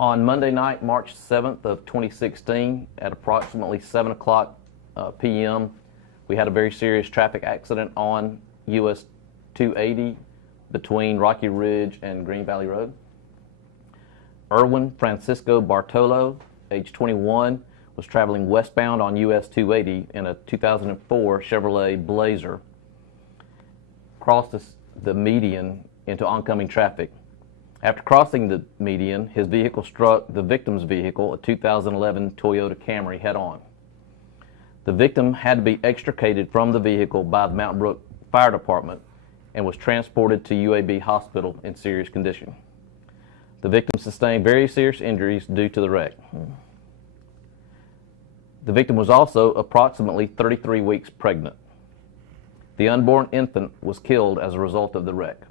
On Monday night, March 7th of 2016, at approximately 7 o'clock p.m., we had a very serious traffic accident on US 280 between Rocky Ridge and Green Valley Road. Erwin Francisco Bartolo, age 21, was traveling westbound on US 280 in a 2004 Chevrolet Blazer, crossed the median into oncoming traffic. After crossing the median, his vehicle struck the victim's vehicle, a 2011 Toyota Camry, head-on. The victim had to be extricated from the vehicle by the Mountain Brook Fire Department and was transported to UAB Hospital in serious condition. The victim sustained very serious injuries due to the wreck. The victim was also approximately 33 weeks pregnant. The unborn infant was killed as a result of the wreck.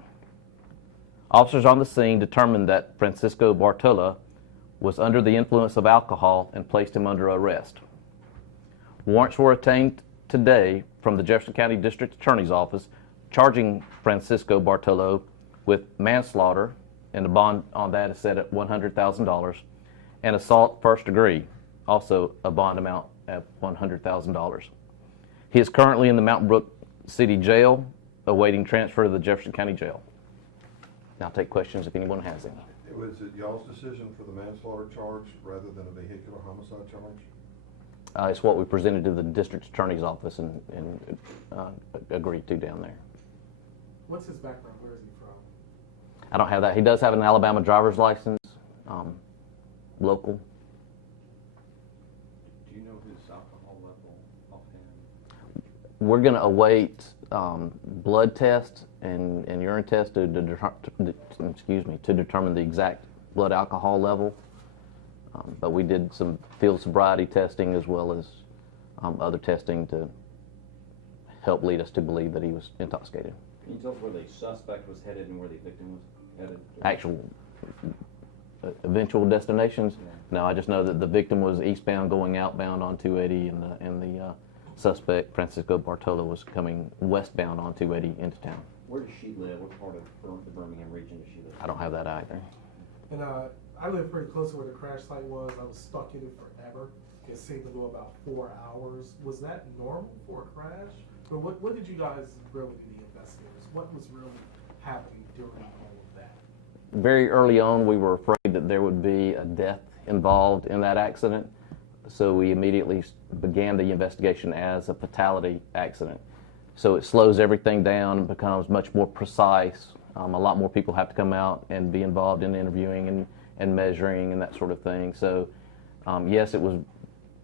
Officers on the scene determined that Francisco Bartola was under the influence of alcohol and placed him under arrest. Warrants were obtained today from the Jefferson County District Attorney's Office charging Francisco Bartolo with manslaughter, and the bond on that is set at $100,000, and assault first degree, also a bond amount at $100,000. He is currently in the Mountain Brook City Jail, awaiting transfer to the Jefferson County Jail. Now I'll take questions if anyone has any. Was it y'all's decision for the manslaughter charge rather than a vehicular homicide charge? It's what we presented to the District Attorney's Office and agreed to down there. What's his background? Where is he from? I don't have that. He does have an Alabama driver's license, local. Do you know his alcohol level offhand? We're going to await blood tests and urine tests to determine the exact blood alcohol level. But we did some field sobriety testing as well as other testing to help lead us to believe that he was intoxicated. Can you tell us where the suspect was headed and where the victim was headed? Actual eventual destinations? Yeah. No, I just know that the victim was eastbound going outbound on 280, and the suspect, Francisco Bartolo, was coming westbound on 280 into town. Where does she live? What part of the Birmingham region does she live? I don't have that either. And I live pretty close to where the crash site was. I was stuck in it forever. It seemed to go about 4 hours. Was that normal for a crash? Or what did you guys really do, the investigators? What was really happening during all of that? Very early on, we were afraid that there would be a death involved in that accident, so we immediately began the investigation as a fatality accident. So it slows everything down and becomes much more precise. A lot more people have to come out and be involved in interviewing and measuring and that sort of thing. So yes, it was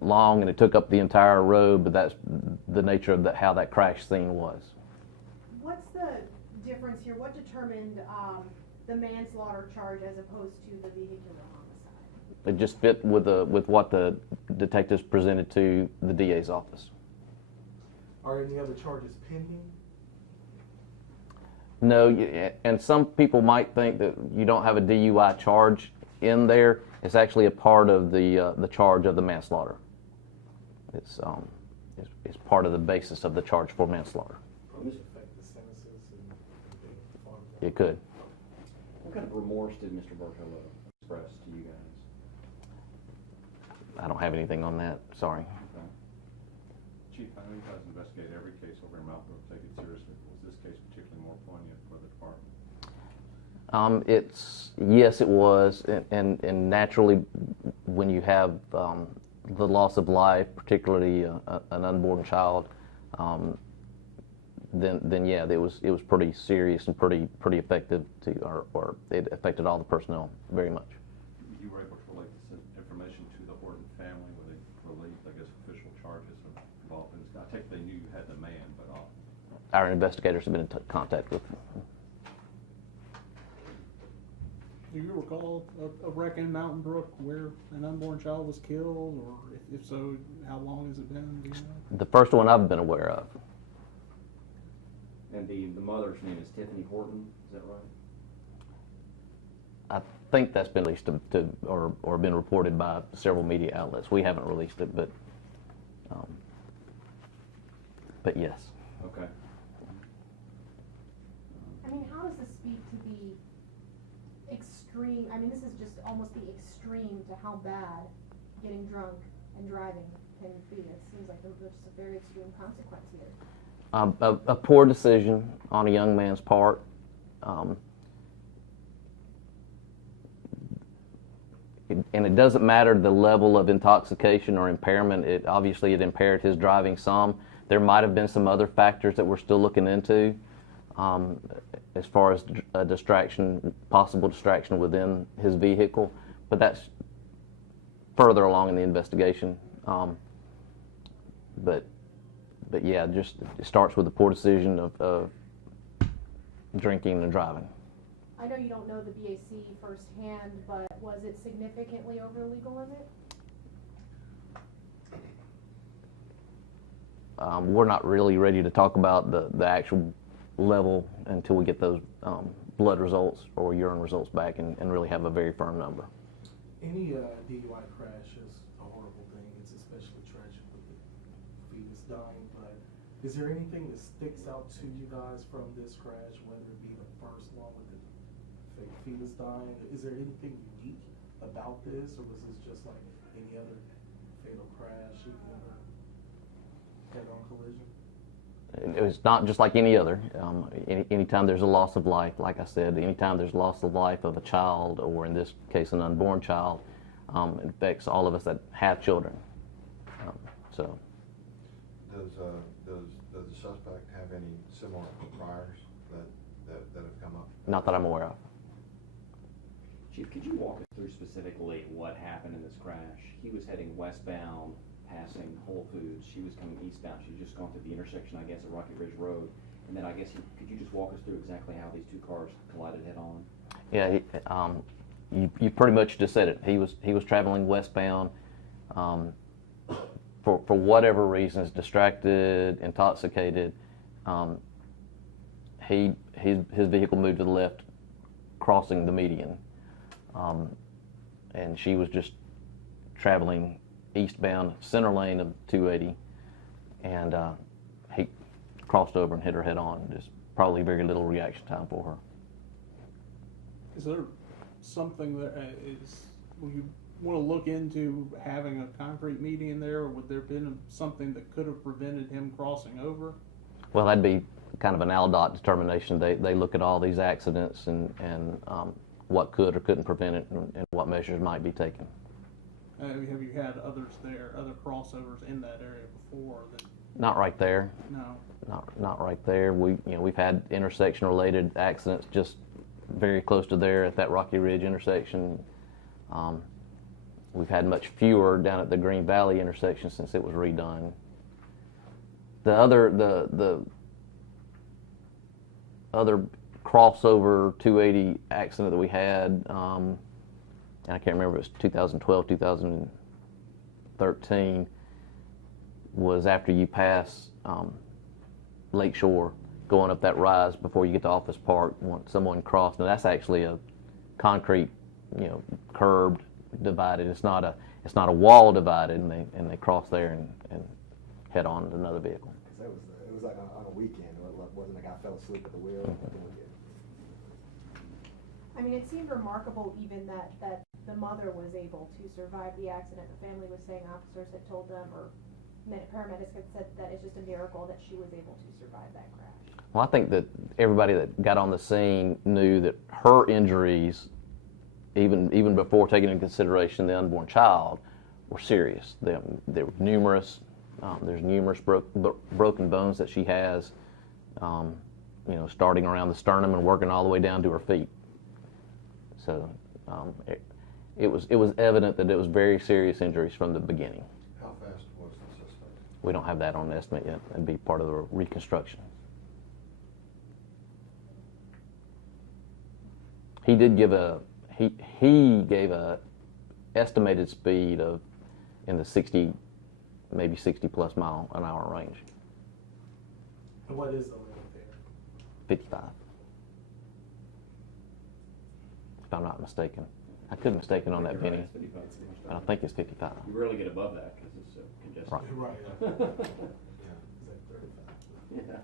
long and it took up the entire road, but that's the nature of how that crash scene was. What's the difference here? What determined the manslaughter charge as opposed to the vehicular homicide? It just fit with what the detectives presented to the DA's office. Are any other charges pending? No, and some people might think that you don't have a DUI charge in there. It's actually a part of the charge of the manslaughter. It's part of the basis of the charge for manslaughter. Does it affect the sentences and It could. What kind of remorse did Mr. Bartolo express to you guys? I don't have anything on that. Sorry. Okay. Chief, I know you guys investigate every case over in Mount Brook, take it seriously. Was this case particularly more poignant for the department? Yes, it was, and naturally, when you have the loss of life, particularly an unborn child, then yeah, it was pretty serious and pretty effective or it affected all the personnel very much. You were able to relate this information to the Horton family where they relieved, I guess, official charges involved in this. I take it they knew you had the man, but Our investigators have been in contact with them. Do you recall a wreck in Mountain Brook where an unborn child was killed, or if so, how long has it been? Do you know? The first one I've been aware of. And the mother's name is Tiffany Horton, is that right? I think that's been released or been reported by several media outlets. We haven't released it, but yes. Okay. I mean, how does this speak to the extreme, I mean, this is just almost the extreme to how bad getting drunk and driving can be. It seems like there's just a very extreme consequence here. A poor decision on a young man's part. And it doesn't matter the level of intoxication or impairment. Obviously it impaired his driving some. There might have been some other factors that we're still looking into, as far as a distraction, possible distraction within his vehicle, but that's further along in the investigation. But yeah, just it starts with a poor decision of drinking and driving. I know you don't know the BAC firsthand, but was it significantly over the legal limit? We're not really ready to talk about the actual level until we get those blood results or urine results back and really have a very firm number. Any DUI crash is a horrible thing. It's especially tragic with the fetus dying. But is there anything that sticks out to you guys from this crash, whether it be the first one with the fake fetus dying? Is there anything unique about this, or was this just like any other fatal crash, any other head-on collision? It's not just like any other. Anytime there's a loss of life, like I said, anytime there's loss of life of a child, or in this case an unborn child, it affects all of us that have children. So, Does the suspect have any similar priors that have come up? not that I'm aware of. Chief, could you walk us through specifically what happened in this crash? He was heading westbound, passing Whole Foods. She was coming eastbound. She had just gone through the intersection, I guess, at Rocky Ridge Road. And then I guess, could you just walk us through exactly how these two cars collided head on? Yeah, you pretty much just said it. He was traveling westbound. For whatever reasons, distracted, intoxicated. His vehicle moved to the left, crossing the median, and she was just traveling eastbound, center lane of 280, and he crossed over and hit her head on. Just probably very little reaction time for her. Is there something that would you want to look into having a concrete median there, or would there have been something that could have prevented him crossing over? Well, that'd be kind of an ALDOT determination. They look at all these accidents and what could or couldn't prevent it, and what measures might be taken. Have you had others there, other crossovers in that area before? That, Not right there. no. Not right there. We've had intersection-related accidents just very close to there at that Rocky Ridge intersection. We've had much fewer down at the Green Valley intersection since it was redone. The other crossover 280 accident that we had, and I can't remember if it was 2012, 2013, was after you pass Lakeshore, going up that rise before you get to Office Park. Someone crossed, and that's actually a concrete, curbed, divided. It's not a wall divided, and they cross there and head on to another vehicle. It was like on a weekend. It wasn't like I fell asleep at the wheel. I mean, it seemed remarkable even that the mother was able to survive the accident. The family was saying officers had told them, or paramedics had said that it's just a miracle that she was able to survive that crash. Well, I think that everybody that got on the scene knew that her injuries, even before taking into consideration the unborn child, were serious. There were numerous. There's numerous broken bones that she has, starting around the sternum and working all the way down to her feet. So it was evident that it was very serious injuries from the beginning. How fast was the suspect? We don't have that on the estimate yet. That'd be part of the reconstruction. He gave a estimated speed of in the 60, maybe 60+ mile an hour range. And what is the limit there? 55. If I'm not mistaken. I could be mistaken on that, You're right, Benny. it's 55. But I think it's 55. You rarely get above that because it's so congested. Right. Right. Yeah. Is that 35? Yeah.